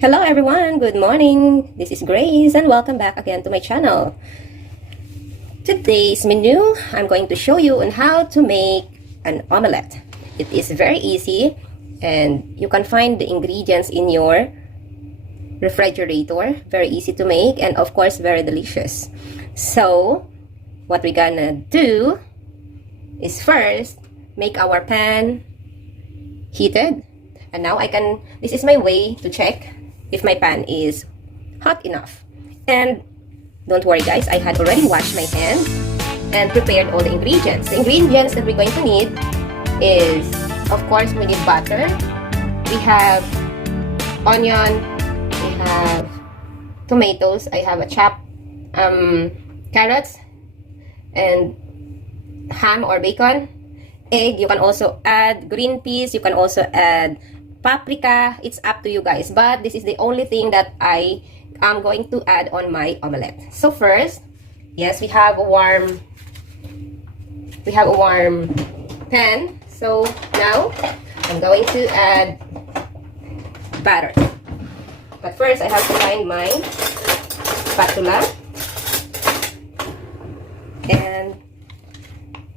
Hello everyone, good morning. This is Grace and welcome back again to my channel. Today's menu, I'm going to show you on how to make an omelette. It is very easy and you can find the ingredients in your refrigerator. Very easy to make and of course very delicious. So, what we're gonna do is first make our pan heated. And now this is my way to check if my pan is hot enough. And don't worry guys, I had already washed my hands and prepared all the ingredients. The ingredients that we're going to need is, of course, we need butter. We have onion. We have tomatoes. I have a chopped carrots and ham or bacon. Egg. You can also add green peas. You can also add paprika. It's up to you guys, but this is the only thing that I am going to add on my omelette. So first, yes, we have a warm pan. So now I'm going to add batter, but first I have to find my spatula, and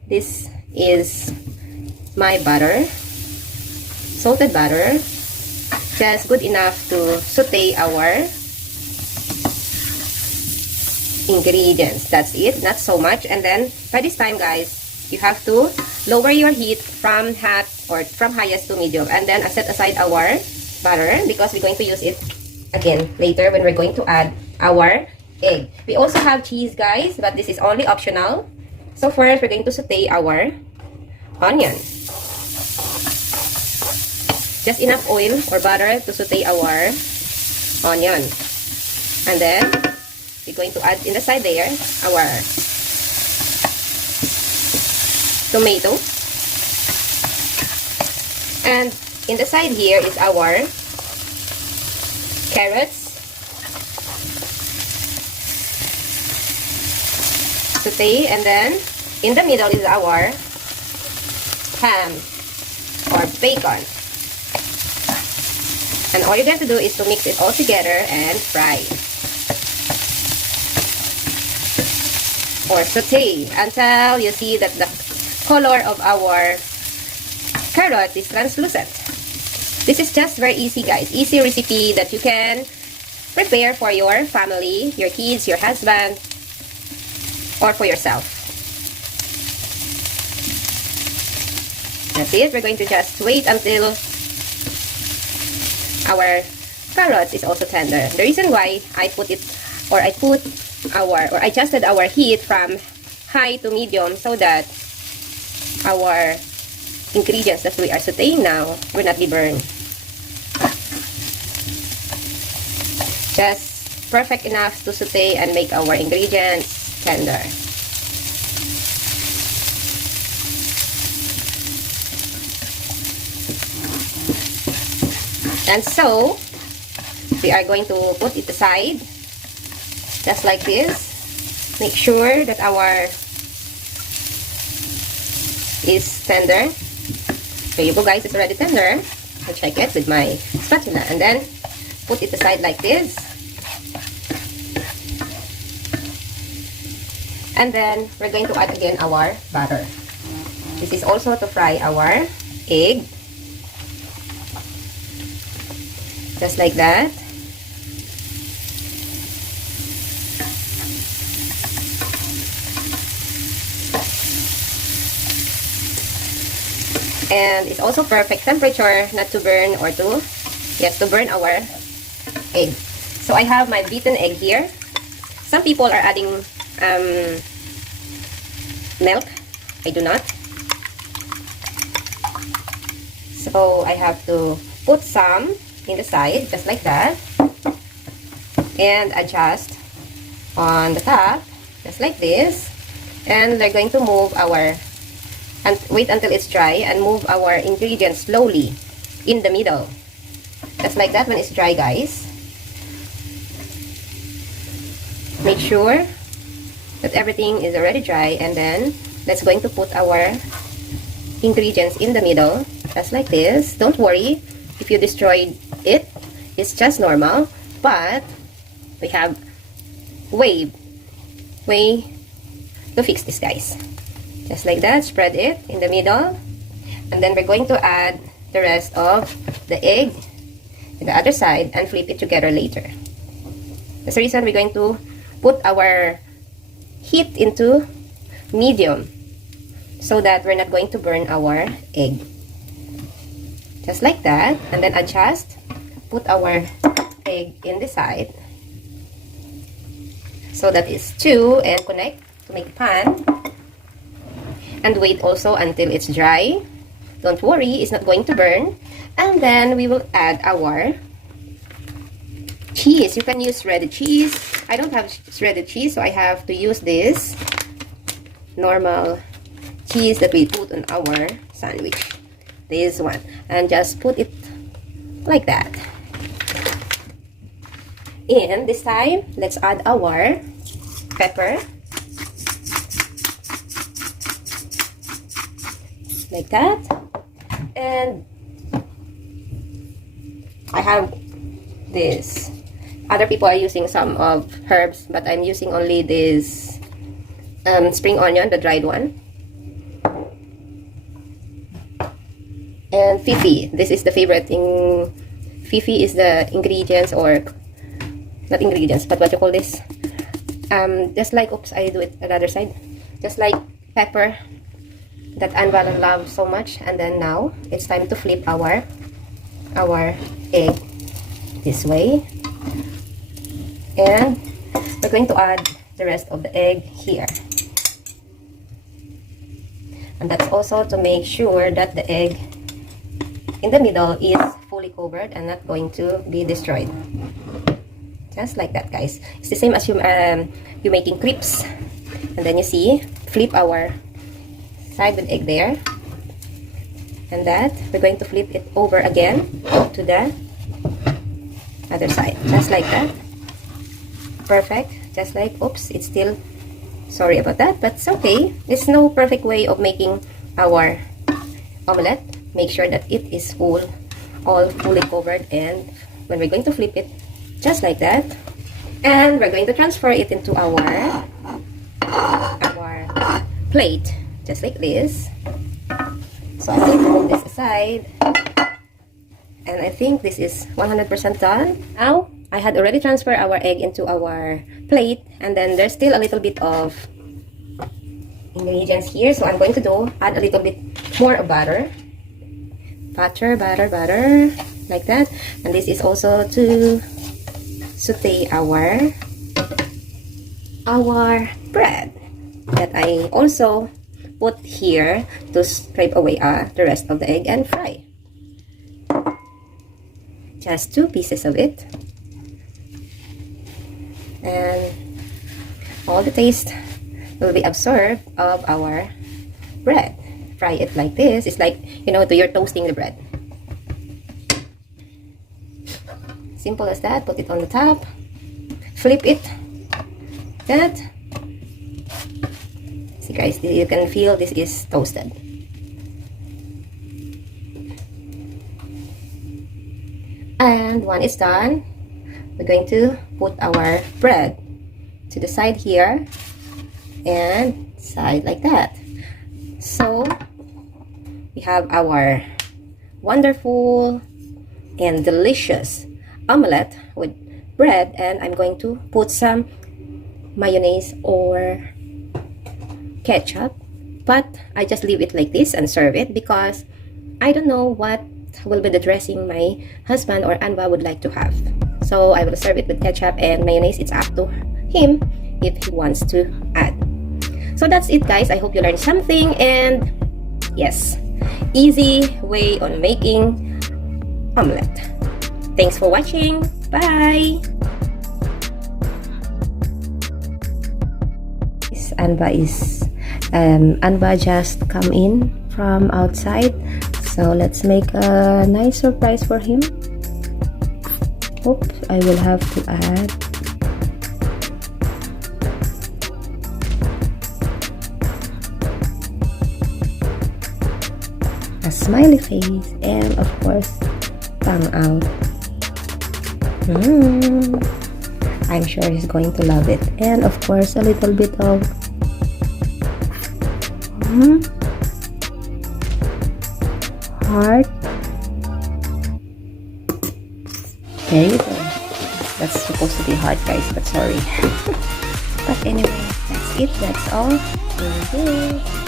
this is my butter, salted butter, just good enough to saute our ingredients. That's it, not so much. And then by this time guys, you have to lower your heat from hot or from highest to medium, and then set aside our butter because we're going to use it again later when we're going to add our egg. We also have cheese guys, but this is only optional. So first we're going to saute our onion. Just enough oil or butter to saute our onion. And then, we're going to add in the side there our tomato. And in the side here is our carrots. Saute, and then in the middle is our ham or bacon. And all you're going to do is to mix it all together and fry. Or saute until you see that the color of our carrot is translucent. This is just very easy guys. Easy recipe that you can prepare for your family, your kids, your husband, or for yourself. That's it. We're going to just wait until our carrots is also tender. The reason why I adjusted our heat from high to medium so that our ingredients that we are sauteing now will not be burned. Just perfect enough to saute and make our ingredients tender. And so, we are going to put it aside, just like this. Make sure that our is tender. There you go guys, it's already tender. I'll check it with my spatula and then put it aside like this. And then, we're going to add again our butter. This is also to fry our egg. Just like that. And it's also perfect temperature not to burn or to burn our egg. So I have my beaten egg here. Some people are adding milk. I do not. So I have to put some in the side, just like that, and adjust on the top, just like this. And we're going to move and wait until it's dry and move our ingredients slowly in the middle, just like that. When it's dry guys, make sure that everything is already dry, and then let's going to put our ingredients in the middle, just like this. Don't worry if you destroyed it. It's just normal, but we have way to fix this, guys. Just like that, spread it in the middle, and then we're going to add the rest of the egg to the other side and flip it together later. That's the reason we're going to put our heat into medium so that we're not going to burn our egg. Just like that, and then adjust, put our egg in the side so that it's two and connect to make pan, and wait also until it's dry. Don't worry, it's not going to burn. And then we will add our cheese. You can use shredded cheese. I don't have shredded cheese, so I have to use this normal cheese that we put on our sandwich. This one. And just put it like that. And this time, let's add our pepper. Like that. And I have this. Other people are using some of herbs, but I'm using only this spring onion, the dried one. And fifi. This is the favorite thing. Fifi is the ingredients, or not ingredients, but what you call this? Just like, oops, I do it on the other side. Just like pepper that Anvala loves so much. And then now it's time to flip our egg this way, and we're going to add the rest of the egg here, and that's also to make sure that the egg in the middle is fully covered and not going to be destroyed. Just like that, guys. It's the same as you making crepes. And then you see, flip our side with egg there, and that we're going to flip it over again to the other side, just like that. Perfect. Just like, oops, it's still, sorry about that, but it's okay. There's no perfect way of making our omelette. Make sure that it is all fully covered, and when we're going to flip it, just like that, and we're going to transfer it into our plate, just like this. So I'm going to move this aside, and I think this is 100% done. Now, I had already transferred our egg into our plate, and then there's still a little bit of ingredients here, so I'm going to add a little bit more of butter, like that. And this is also to saute our bread that I also put here to scrape away the rest of the egg and fry. Just 2 pieces of it, and all the taste will be absorbed of our bread. Fry it like this. It's like, you're toasting the bread. Simple as that. Put it on the top, flip it, that. See, guys, you can feel this is toasted. And when it's done, we're going to put our bread to the side here and side like that. So we have our wonderful and delicious omelette with bread, and I'm going to put some mayonnaise or ketchup, but I just leave it like this and serve it because I don't know what will be the dressing my husband or Anva would like to have. So I will serve it with ketchup and mayonnaise. It's up to him if he wants to add. So that's it, guys. I hope you learned something, and yes, easy way on making omelette. Thanks for watching. Bye. Anva just come in from outside, so let's make a nice surprise for him. Oops, I will have to add a smiley face and of course tongue out. I'm sure he's going to love it. And of course, a little bit of heart. There you go. That's supposed to be hot, guys, but sorry. But anyway, that's it. That's all.